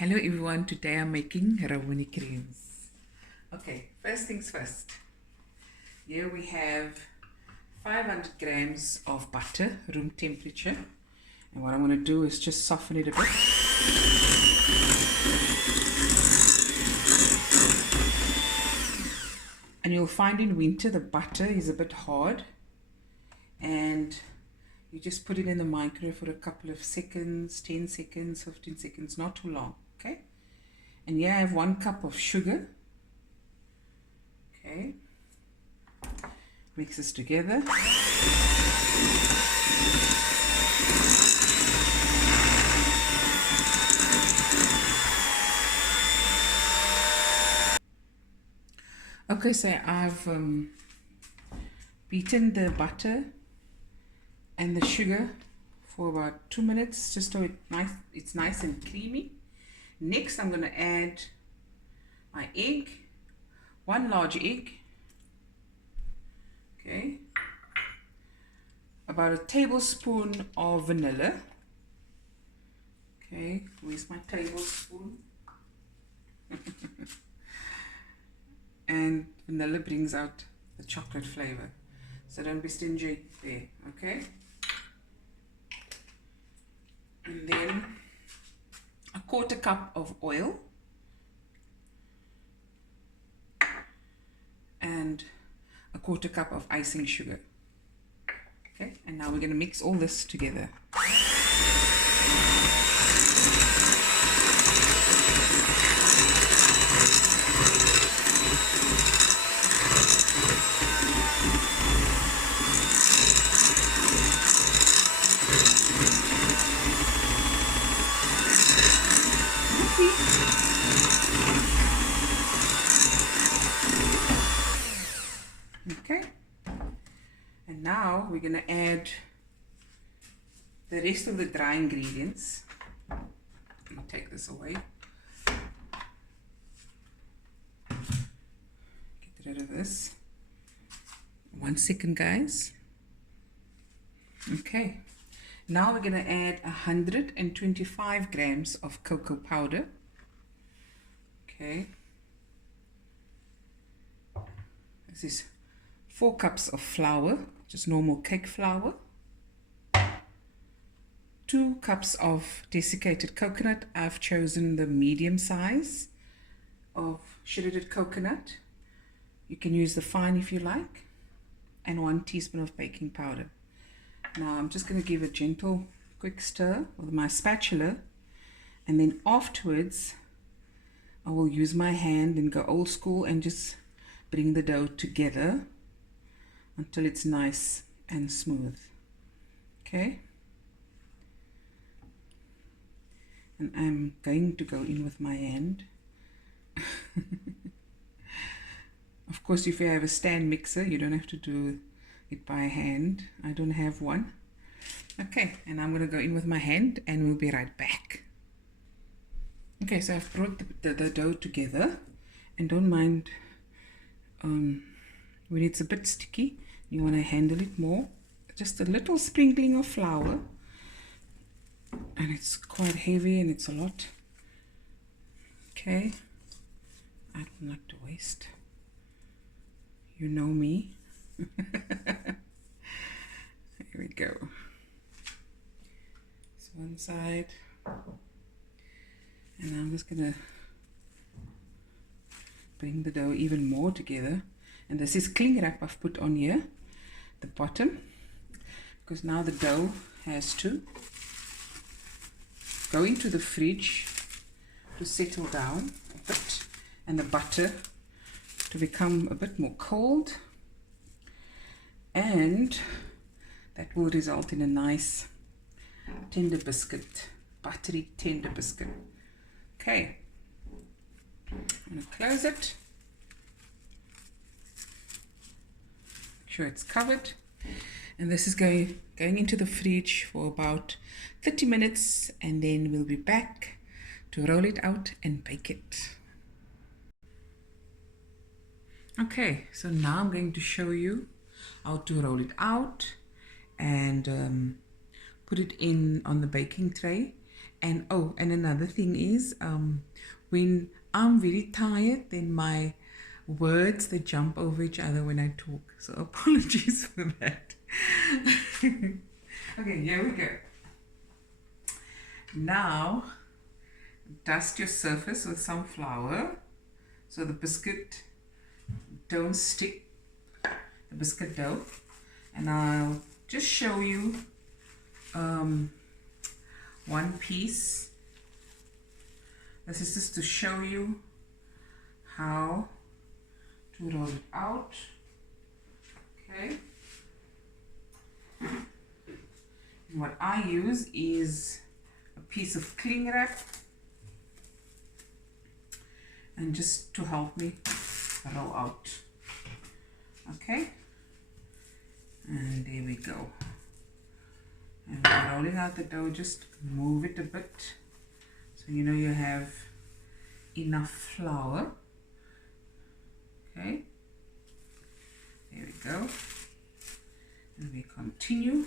Hello everyone, today I'm making Romany creams. Okay, first things first. Here we have 500 grams of butter, room temperature. And what I'm going to do is just soften it a bit. And you'll find in winter the butter is a bit hard. And you just put it in the microwave for a couple of seconds, 10 seconds, 15 seconds, not too long, okay? And here I have 1 cup of sugar. Okay. Mix this together. Okay, so I've beaten the butter and the sugar for about 2 minutes, just so it's nice and creamy. Next, I'm going to add my egg, 1 large egg, okay, about a tablespoon of vanilla, okay, where's my tablespoon? And vanilla brings out the chocolate flavor, so don't be stingy there, okay? And then a 1/4 cup of oil and a 1/4 cup of icing sugar. Okay, and now we're going to mix all this together. Okay, and now we're going to add the rest of the dry ingredients. I'll take this away. Get rid of this. 1 second, guys. Okay, now we're going to add 125 grams of cocoa powder. Okay, this is 4 cups of flour, just normal cake flour, 2 cups of desiccated coconut. I've chosen the medium size of shredded coconut. You can use the fine if you like, and 1 teaspoon of baking powder. Now I'm just going to give a gentle quick stir with my spatula, and then afterwards I will use my hand and go old school and just bring the dough together until it's nice and smooth. Okay, and I'm going to go in with my hand. Of course, if you have a stand mixer, you don't have to do it by hand. I don't have one. Okay, and I'm going to go in with my hand and we'll be right back. Okay, so I've brought the dough together, and don't mind when it's a bit sticky, you want to handle it more. Just a little sprinkling of flour, and it's quite heavy and it's a lot. Okay, I don't like to waste. You know me. Here we go. So one side, and I'm just gonna bring the dough even more together. And this is cling wrap I've put on here, the bottom, because now the dough has to go into the fridge to settle down a bit, and the butter to become a bit more cold, and that will result in a nice tender biscuit, buttery tender biscuit. Okay, I'm going to close it, make sure it's covered, and this is going into the fridge for about 30 minutes, and then we'll be back to roll it out and bake it. Okay, so now I'm going to show you how to roll it out and put it in on the baking tray And oh, and another thing is, when I'm very tired, then my words, they jump over each other when I talk. So apologies for that. Okay, here we go. Now, dust your surface with some flour so the biscuit don't stick, the biscuit dough. And I'll just show you one piece. This is just to show you how to roll it out. Okay. And what I use is a piece of cling wrap, and just to help me roll out. Okay. And there we go. And when rolling out the dough, just move it a bit so you know you have enough flour. Okay, there we go. And we continue.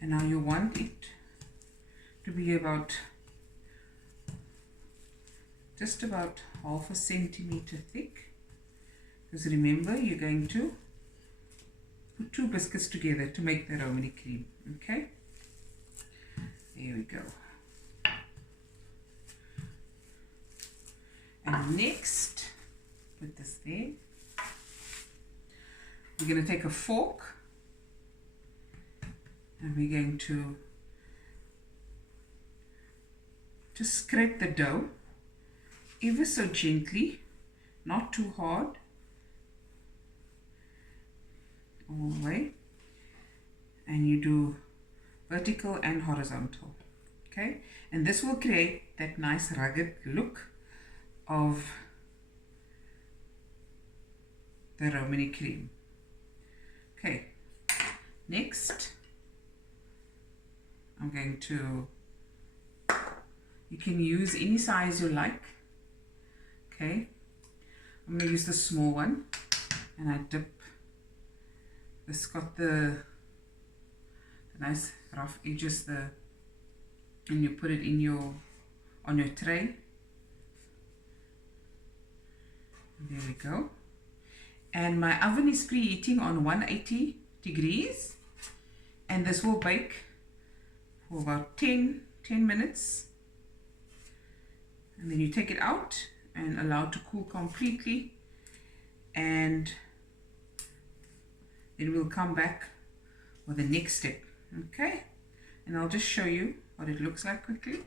And now you want it to be about just about 1/2 centimeter thick, because remember, you're going to put 2 biscuits together to make the Romany cream. Okay, there we go. And next, put this there. We're going to take a fork and we're going to just scrape the dough ever so gently, not too hard, all the way. And you do vertical and horizontal. Okay, and this will create that nice rugged look of the Romany cream. Okay, next I'm going to, you can use any size you like. Okay, I'm going to use the small one, and I dip, this got the nice rough edges, and you put it in your, on your tray. There we go. And my oven is preheating on 180 degrees, and this will bake for about 10 minutes. And then you take it out and allow it to cool completely, and then we'll come back with the next step. Okay, and I'll just show you what it looks like quickly,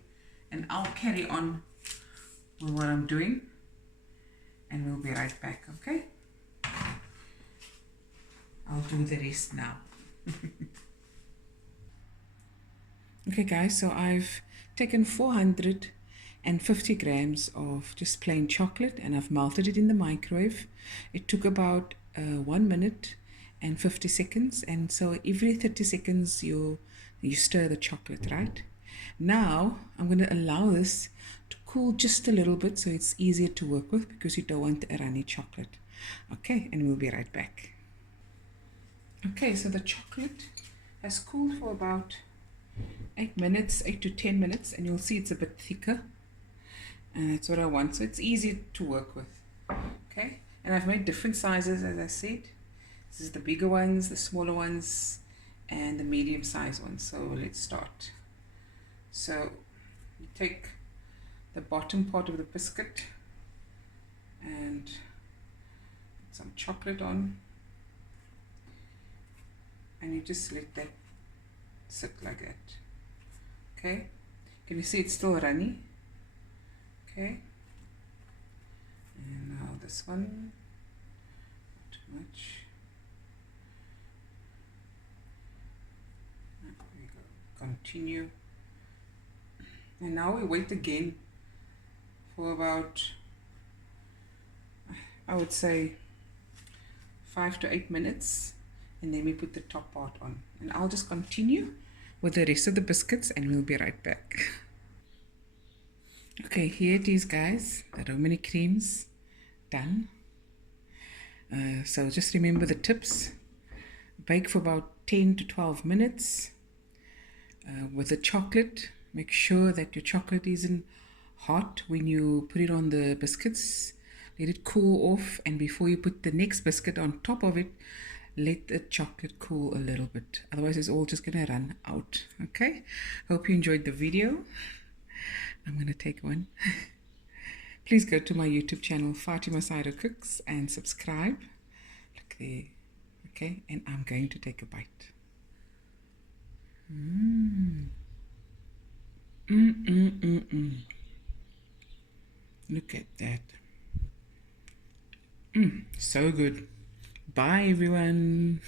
and I'll carry on with what I'm doing, and we'll be right back. Okay, I'll do the rest now. Okay guys, so I've taken 450 grams of just plain chocolate, and I've melted it in the microwave. It took about 1 minute and 50 seconds, and so every 30 seconds you stir the chocolate. Right now I'm going to allow this to cool just a little bit so it's easier to work with, because you don't want a runny chocolate. Okay, and we'll be right back. Okay, so the chocolate has cooled for about 8 to 10 minutes, and you'll see it's a bit thicker, and that's what I want, so it's easy to work with. Okay, and I've made different sizes, as I said. This is the bigger ones, the smaller ones, and the medium size ones. So let's start. So you take the bottom part of the biscuit and put some chocolate on, and you just let that sit like that. Okay, can you see it's still runny? Okay, and now this one, not too much. There we go. Continue, and now we wait again for about, I would say, 5 to 8 minutes, and then we put the top part on, and I'll just continue with the rest of the biscuits, and we'll be right back. Okay, here it is guys, the Romany cream's done. So just remember the tips. Bake for about 10 to 12 minutes. With the chocolate, make sure that your chocolate isn't hot when you put it on the biscuits. Let it cool off, and before you put the next biscuit on top of it, let the chocolate cool a little bit. Otherwise it's all just gonna run out. Okay, hope you enjoyed the video. I'm gonna take one. Please go to my YouTube channel, Fatima Cider Cooks, and subscribe. Look there. Okay, and I'm going to take a bite. Look at that. So good. Bye, everyone.